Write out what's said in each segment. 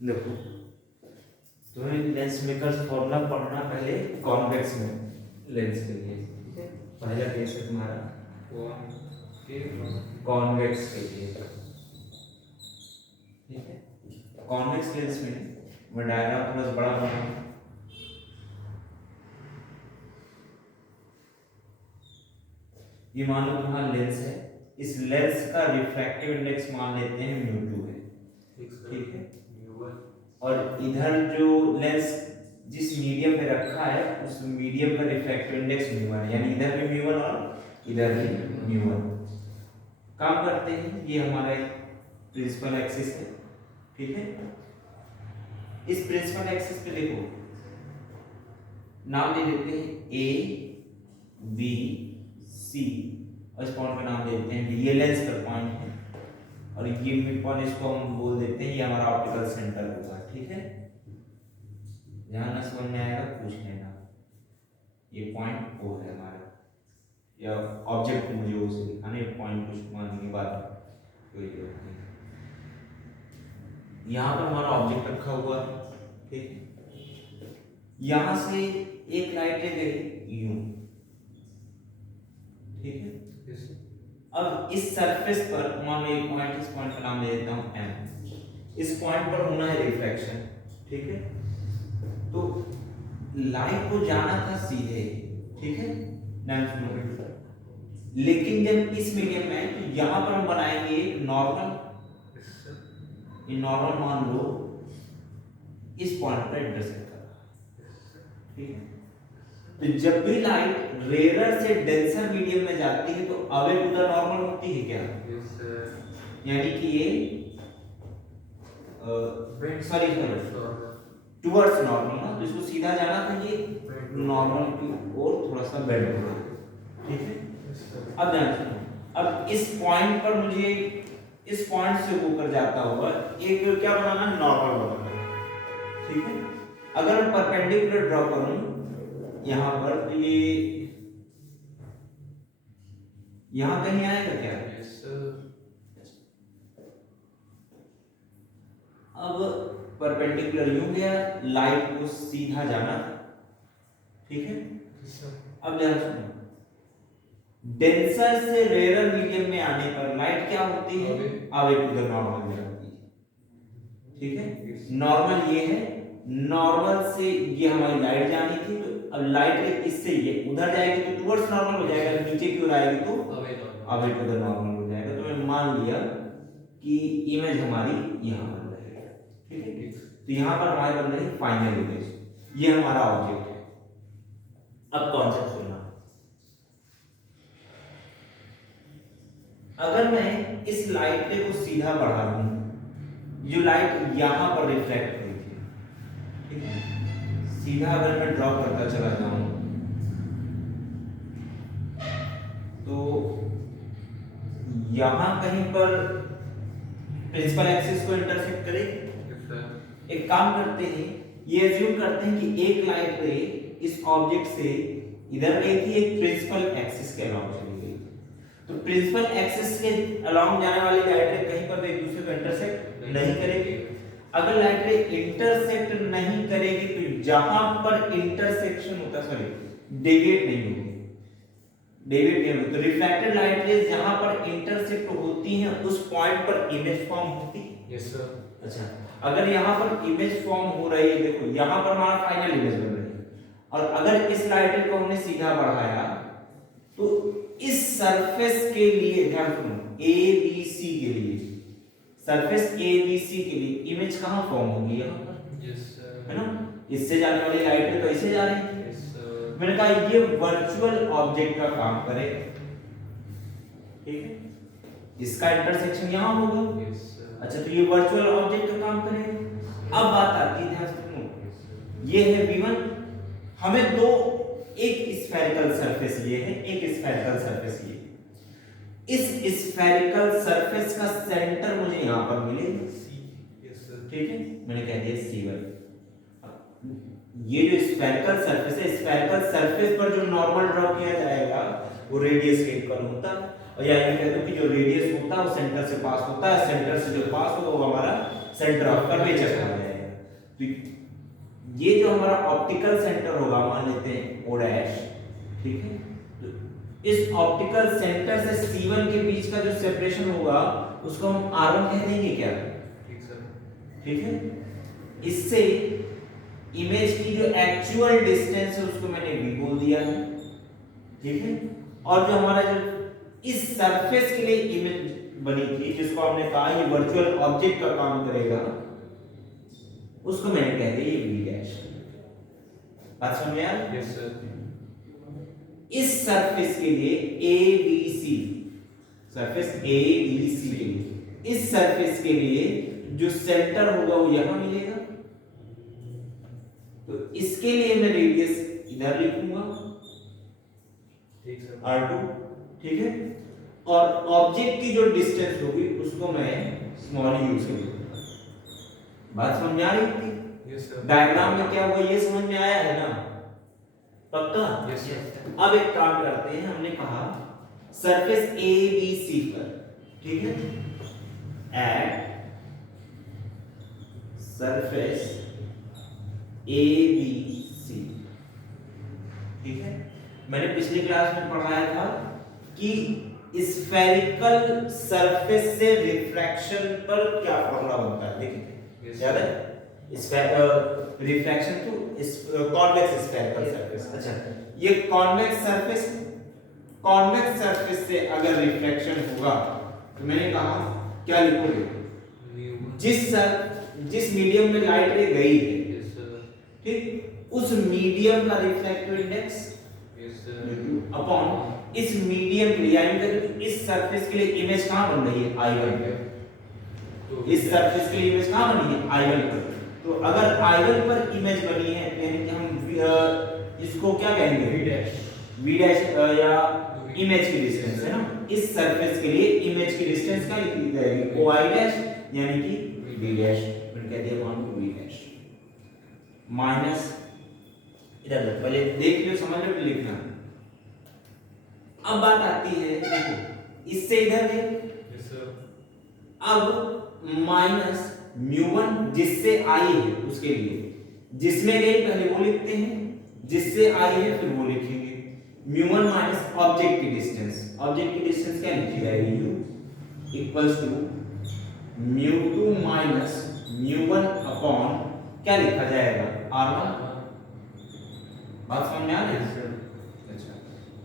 देखो, तुम्हें lens makers formula पढ़ना पहले कॉन्वेक्स में लेंस के लिए, ठीक है। पहला केस है तुम्हारा कॉन्वेक्स के लिए, ठीक है। कॉन्वेक्स लेंस में मैं डायग्राम थोड़ा सा बड़ा बनाऊंगा। ये मान लो तुम्हारा लेंस है, इस लेंस का रिफ्रैक्टिव इंडेक्स मान लेते हैं μ2 है, ठीक है। और इधर जो लेंस जिस मीडियम पे रखा है उस मीडियम का रिफ्रैक्टिव इंडेक्स μ1 है, यानी इधर भी μ1 और इधर भी μ1। काम करते हैं, ये हमारा एक प्रिंसिपल एक्सिस है, ठीक है। इस प्रिंसिपल एक्सिस पे देखो नाम दे देते हैं ए बी सी, और इस पॉइंट का नाम दे देते हैं डी। ये लेंस का पॉइंट है और ये मिड पॉइंट इसको हम बोल देते हैं, ये हमारा ऑप्टिकल सेंटर होगा, ठीक है। जहां ना समझ में आएगा पूछ लेना। ये पॉइंट ओ है हमारा, या ऑब्जेक्ट मुझे उसे दिखाना है, पॉइंट कुछ मानने के बाद कोई जरूरत नहीं। यहाँ पर हमारा ऑब्जेक्ट रखा हुआ है, ठीक है। यहाँ से एक लाइट गई यूं, ठीक है। अब इस सरफेस पर मान लो एक पॉइंट, इस पॉइंट का नाम दे देता हूँ एम। इस पॉइंट पर होना है रिफ्लेक्शन, ठीक है। तो लाइट को जाना था सीधे, ठीक है, लेकिन जब इस मीडियम में तो यहाँ पर हम बनाएंगे एक नॉर्मल, ये नॉर्मल मान लो इस पॉइंट पर इंटरसेक्ट कर रहा है, ठीक है। तो जब भी लाइट रेयर से डेंसर मीडियम में जाती है तो अवे टू द नॉर्मल होती है क्या? यानी कि ये सॉरी टुवर्ड्स नॉर्मल ना, तो इसको सीधा जाना था, ये नॉर्मल की ओर थोड़ा सा बेंड होना, ठीक है। अब ध्यान सुनो, अब इस पॉइंट पर मुझे इस पॉइंट से होकर जाता हुआ एक क्या बनाना है, नॉर्मल बनाना है, ठीक है। अगर मैं परपेंडिकुलर ड्रॉ करूं यहां पर तो ये यहां कहीं आएगा क्या? अब परपेंडिकुलर यूं गया, लाइट को सीधा जाना, ठीक है। अब ध्यान सुनो, डेंसर से रेयर मीडियम में आने पर लाइट क्या होती है, अवे टू द नॉर्मल में जाती है, ठीक है। नॉर्मल ये है, नॉर्मल से ये हमारी लाइट जानी थी, तो अब लाइट इससे ये उधर जाएगी तो टुवर्ड्स नॉर्मल हो जाएगा, नीचे की ओर आएगी तो अवे टू द नॉर्मल हो जाएगा। तो मैं मान लिया कि इमेज हमारी यहां बन रही है, ठीक है। तो यहां पर हमारी बन रही फाइनल इमेज, ये हमारा ऑब्जेक्ट है। अब कॉन्सेप्ट सुनना, अगर मैं इस लाइट को सीधा बढ़ा दूं, जो लाइट यहां पर रिफ्लेक्ट हुई थी, ठीक है, सीधा अगर मैं ड्रॉ करता चला जाऊं तो यहां कहीं पर प्रिंसिपल एक्सिस को इंटरसेक्ट करेगी। एक काम करते हैं, ये एज्यूम करते हैं कि एक लाइट रे इस ऑब्जेक्ट से इधर गई थी, एक प्रिंसिपल एक्सिस के अलोंग चली गई थी। तो प्रिंसिपल एक्सिस के अलोंग जाने वाली लाइट रे कहीं पर एक दूसरे को इंटरसेक्ट नहीं करेगी। अगर लाइट रे इंटरसेक्ट नहीं करेगी तो जहां पर इंटरसेक्शन होता, सॉरी डेविएट नहीं होगी, डेविएट नहीं होगी, तो रिफ्लेक्टेड लाइट रेज जहां पर इंटरसेक्ट होती हैं उस पॉइंट पर इमेज फॉर्म होती है। Yes sir. अच्छा, अगर यहां पर इमेज फॉर्म हो रही है, देखो यहां पर हमारा फाइनल इमेज बन रही है, और अगर इस लाइट को हमने सीधा बढ़ाया तो इस सरफेस के लिए ध्यान सुनो, ए बी सी के लिए, सरफेस ए बी सी के लिए इमेज कहां फॉर्म होगी, यहां पर, यस सर, है ना। इससे जाने वाली लाइट रे तो ऐसे जा रही है, यस सर। मैंने कहा ये वर्चुअल ऑब्जेक्ट का काम करेगा, ठीक है, इसका इंटरसेक्शन यहां होगा, यस सर। अच्छा, तो ये वर्चुअल ऑब्जेक्ट का काम करेगा। अब बात आती है, ध्यान सुनो, ये है V1, हमें दो, एक स्फेरिकल सरफेस ये है, एक स्फेरिकल सरफेस ये, इस स्फेरिकल सरफेस का सेंटर मुझे यहां पर मिलेगा, ठीक है, मैंने कह दिया C1। ये जो स्फेरिकल सरफेस है, स्फेरिकल सरफेस पर जो नॉर्मल ड्रॉ किया जाएगा वो रेडियस के इक्वल होता है, और या ये कहते हैं कि जो रेडियस होता है वो सेंटर से पास होता है, सेंटर से जो पास होगा वो हमारा सेंटर ऑफ कर्वेचर कहलाता है। तो ये जो हमारा ऑप्टिकल सेंटर होगा मान लेते हैं ओ डैश, ठीक है, तो इस ऑप्टिकल सेंटर से C1 के बीच का जो सेपरेशन होगा उसको हम R1 कह देंगे क्या? ठीक सर, ठीक है। इससे इमेज की जो एक्चुअल डिस्टेंस है उसको मैंने v बोल दिया है, ठीक है। और जो हमारा जो इस सरफेस के लिए इमेज बनी थी जिसको हमने कहा ये वर्चुअल ऑब्जेक्ट का काम करेगा, उसको मैंने कह दिया ये v डैश। बात समझ में आया? Yes sir. इस सरफेस के लिए ABC, सरफेस ABC के लिए, इस सरफेस के लिए जो सेंटर होगा वो यहां मिलेगा, तो इसके लिए मैं रेडियस इधर लिखूंगा, ठीक सर, R2, ठीक है। और ऑब्जेक्ट की जो डिस्टेंस होगी उसको मैं स्मॉल u से लिखूंगा। बात समझ में आ रही थी? Yes sir. डायग्राम में क्या हुआ ये समझ में आया है ना? पक्का? Yes sir. अब एक काम करते हैं, हमने कहा सरफेस ABC पर, ठीक है, एट सरफेस ABC, ठीक है। मैंने पिछली क्लास में पढ़ाया था कि स्फेरिकल सरफेस से रिफ्रैक्शन पर क्या फॉर्मूला बनता है, देखिए याद है? Refraction to convex spherical surface. अच्छा, ये कॉन्वेक्स सरफेस से अगर रिफ्लेक्शन होगा तो मैंने कहा क्या लिखोगे? जिस मीडियम में लाइट रे गई है, ठीक, उस मीडियम का रिफ्रैक्टिव इंडेक्स अपॉन इस मीडियम के लिए, यानी इस सरफेस के लिए इमेज कहां बन रही है? I1 पे। इस सरफेस के लिए इमेज कहां बनी है? I1 पर। तो अगर I1 पर इमेज बनी है यानी कि हम इसको क्या कहेंगे? V डैश या इमेज की डिस्टेंस है ना, इस सरफेस के लिए इमेज की डिस्टेंस क्या लिखी जाएगी? OI डैश यानी कि V डैश, मैंने कह दिया मान को V डैश माइनस, इधर पहले देख लियो, समझ लो, लिखना। अब बात आती है, देखो इससे इधर है, यस सर। अब माइनस म्यू1 जिससे आई है उसके लिए, जिसमें गई पहले वो लिखते हैं, जिससे आई है फिर वो लिखेंगे। म्यू1 माइनस ऑब्जेक्ट की डिस्टेंस, ऑब्जेक्ट की डिस्टेंस क्या लिखी जाएगी? u इक्वल्स टू म्यू2 माइनस म्यू1 अपॉन क्या लिखा जाएगा? R1। बात समझ में आ रही है? अच्छा,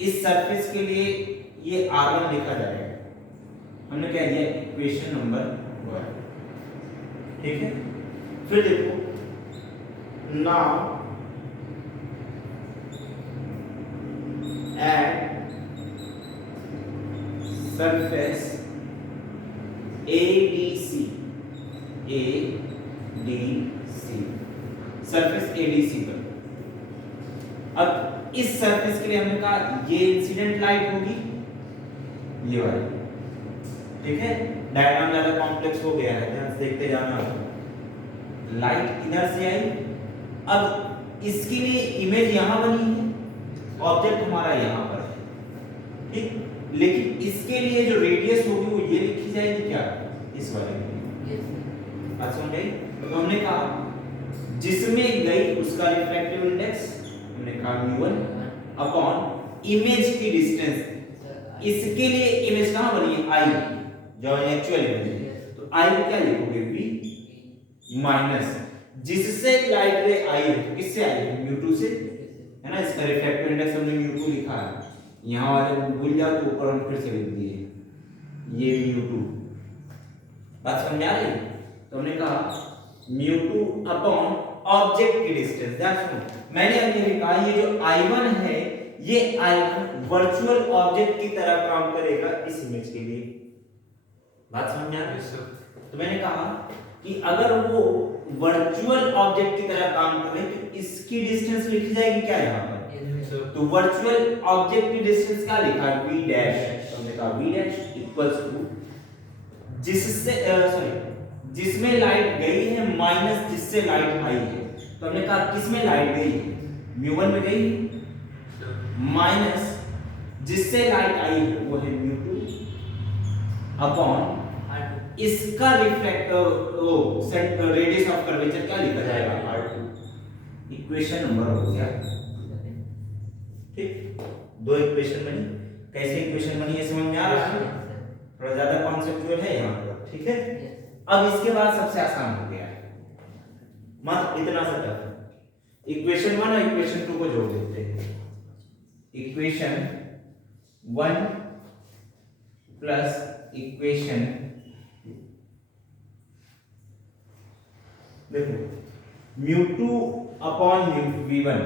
इस सरफेस के लिए ये R1 लिखा जाएगा, हमने कह दिया इक्वेशन नंबर 1, ठीक है। फिर देखो now at surface ADC, surface ADC पर, अब इस सरफेस के लिए हमने कहा ये इंसिडेंट लाइट होगी, ये वाली, ठीक है। डायग्राम ज्यादा कॉम्प्लेक्स हो गया है, ध्यान से देखते जाना। लाइट इधर से आई, अब इसके लिए इमेज यहां बनी है, ऑब्जेक्ट हमारा यहां पर है, ठीक, लेकिन इसके लिए जो रेडियस होगी वो ये लिखी जाएगी क्या? इस वाले की। बात समझ गई? तो हमने कहा जिसमें गई उसका रिफ्रैक्टिव इंडेक्स, हमने कहा म्यू1 अपॉन इमेज की डिस्टेंस, इसके लिए इमेज कहां बनी है? I जो एक्चुअल इमेज है, तो I को क्या लिखोगे? V माइनस जिससे लाइट रे आई है, तो किससे आई है? म्यू2 से, है ना। इसका रिफ्रैक्टिव इंडेक्स हमने म्यू2 लिखा है, यहां वाले भूल जाओ तो ऊपर हम फिर से लिख दिए ये म्यू2। बात समझ आ रही? तो हमने कहा म्यू2 अपॉन ऑब्जेक्ट की डिस्टेंस। ध्यान सुनो, मैंने अभी भी कहा ये जो I1 है, ये I1 वर्चुअल ऑब्जेक्ट की तरह काम करेगा इस इमेज के लिए। बात समझ में आ रही है? तो मैंने कहा कि अगर वो वर्चुअल ऑब्जेक्ट की तरह काम कर रहे हैं तो इसकी डिस्टेंस लिखी जाएगी क्या यहां पर? तो वर्चुअल ऑब्जेक्ट की डिस्टेंस क्या लिखा है? V dash. तो हमने कहा V डैश इक्वल्स टू जिससे जिसमें लाइट गई है माइनस जिससे लाइट आई है। तो हमने कहा किसमें लाइट गई है? म्यू1 में गई, माइनस जिससे लाइट आई है वो है म्यू2 अपॉन इसका रेडियस ऑफ कर्वेचर क्या लिखा जाएगा, r2। इक्वेशन नंबर हो गया, ठीक। दो इक्वेशन बनी। कैसे इक्वेशन बनी ये समझ में आ रहा है, थोड़ा ज्यादा कॉन्सेप्चुअल है यहाँ पर, ठीक है। अब इसके बाद सबसे आसान हो गया है, मत इतना सा टफ। इक्वेशन 1 और इक्वेशन 2 को जोड़ देते हैं। इक्वेशन 1 प्लस इक्वेशन, देखो μ2 upon v1,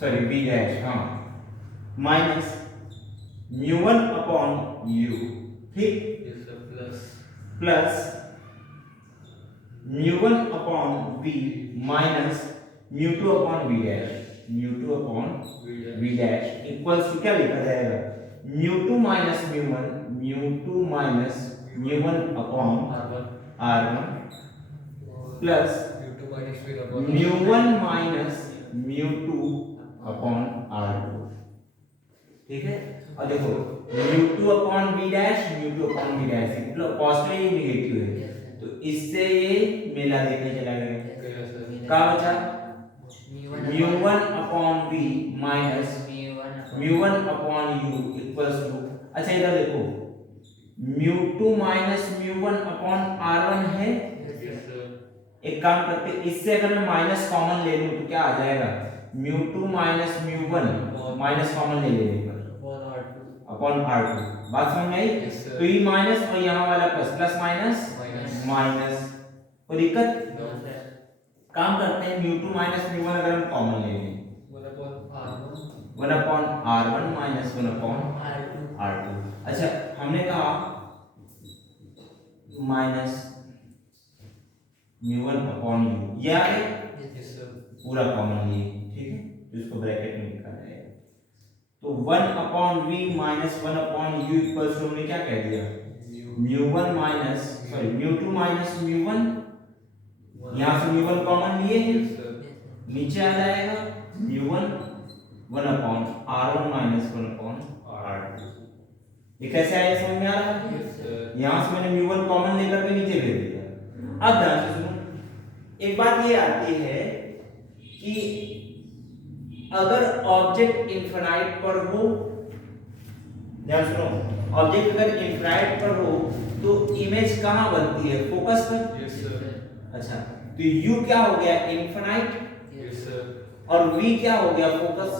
sorry v dash, हाँ, माइनस μ1 अपॉन u, ठीक, plus μ1 upon v minus μ2 upon v dash, μ2 upon v dash equals to क्या लिखा जाएगा, μ2 minus μ1, μ2 minus μ1 upon r1 plus μ1 minus μ2 upon r2, ठीक है। और देखो μ2 upon v dash, μ2 upon v dash positive या नेगेटिव है, तो इससे ये मिला देने चला गया, क्या बचा, μ1 upon v minus μ1 upon u equals to, अच्छा इधर देखो μ2 माइनस μ1 अपॉन r1 है। एक काम करते, इससे अगर मैं माइनस कॉमन ले लूं तो क्या आ जाएगा, μ2 माइनस μ1 माइनस कॉमन ले लेने पर अपॉन r2। बात समझ में आई, तो ये माइनस और यहाँ वाला प्लस, प्लस माइनस माइनस, कोई दिक्कत। काम करते हैं μ2 माइनस μ1 अगर हम कॉमन ले लें, 1 upon r1 minus 1 upon r2। अच्छा हमने कहा माइनस μ1 अपॉन u, ये आ गया पूरा कॉमन लिए, ठीक है, तो इसको ब्रैकेट में लिखा जाएगा। तो 1 upon v minus 1 upon u equals to, हमने क्या कह दिया, μ1 माइनस, सॉरी μ2 माइनस μ1, यहाँ से μ1 कॉमन लिए हैं, नीचे आ जाएगा μ1 1 upon r1 minus 1 upon r2। ये कैसे आया समझ में आ रहा है, यहाँ से मैंने μ1 कॉमन लेकर के नीचे भेज दिया। अब ध्यान से सुनो, एक बात ये आती है कि अगर ऑब्जेक्ट इनफिनाइट पर हो, ध्यान सुनो, ऑब्जेक्ट अगर इनफिनाइट पर हो तो इमेज कहाँ बनती है, फोकस पर। Yes sir. अच्छा तो u क्या हो गया, इनफिनाइट, यस सर, और v क्या हो गया, फोकस,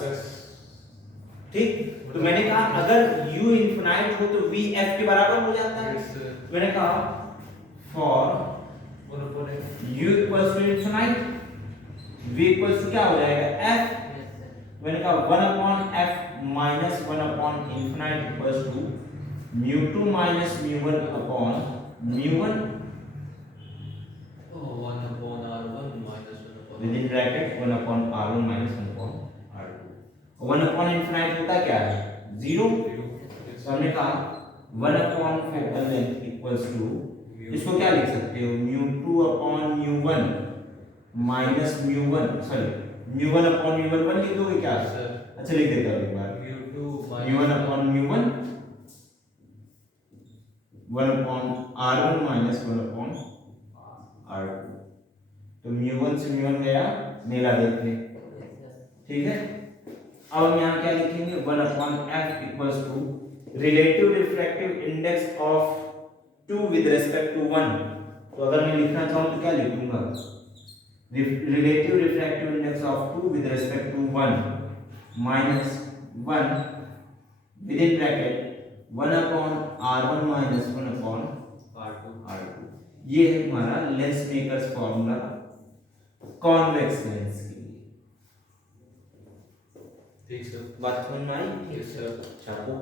ठीक। तो मैंने कहा अगर u इनफिनाइट हो तो v f के बराबर हो जाता है। Yes sir. मैंने कहा for u equals to infinite, v equals to क्या हो जाएगा, f। मैंने कहा 1 upon f minus 1 upon infinite equals to μ2 minus μ1 upon μ1 1 upon r1 minus 1 upon with in bracket 1 upon r1 minus 1 upon r2। 1 upon infinite होता क्या है, 0। तो हमने कहा 1 upon focal length equals to, इसको क्या लिख सकते हो, μ2 अपॉन μ1 माइनस μ1, सॉरी μ1 अपॉन μ1 1 लिख दोगे क्या सर। अच्छा लिख देता हूं एक बार, μ1 upon μ1 1 upon r1 minus 1 upon r2। तो μ1 से μ1 गया, मेला देख ले, ठीक है। अब हम यहाँ क्या लिखेंगे, 1 upon f equals to relative refractive index of 2 with respect to 1। तो अगर मैं लिखना चाहूँ तो क्या लिखूंगा, relative refractive index of 2 with respect to 1 minus 1 with in bracket 1 upon r1 minus 1 upon r2। ये है हमारा lens makers formula convex lens के लिए। ठीक सर। बात समझ में आई? Yes sir. चाहो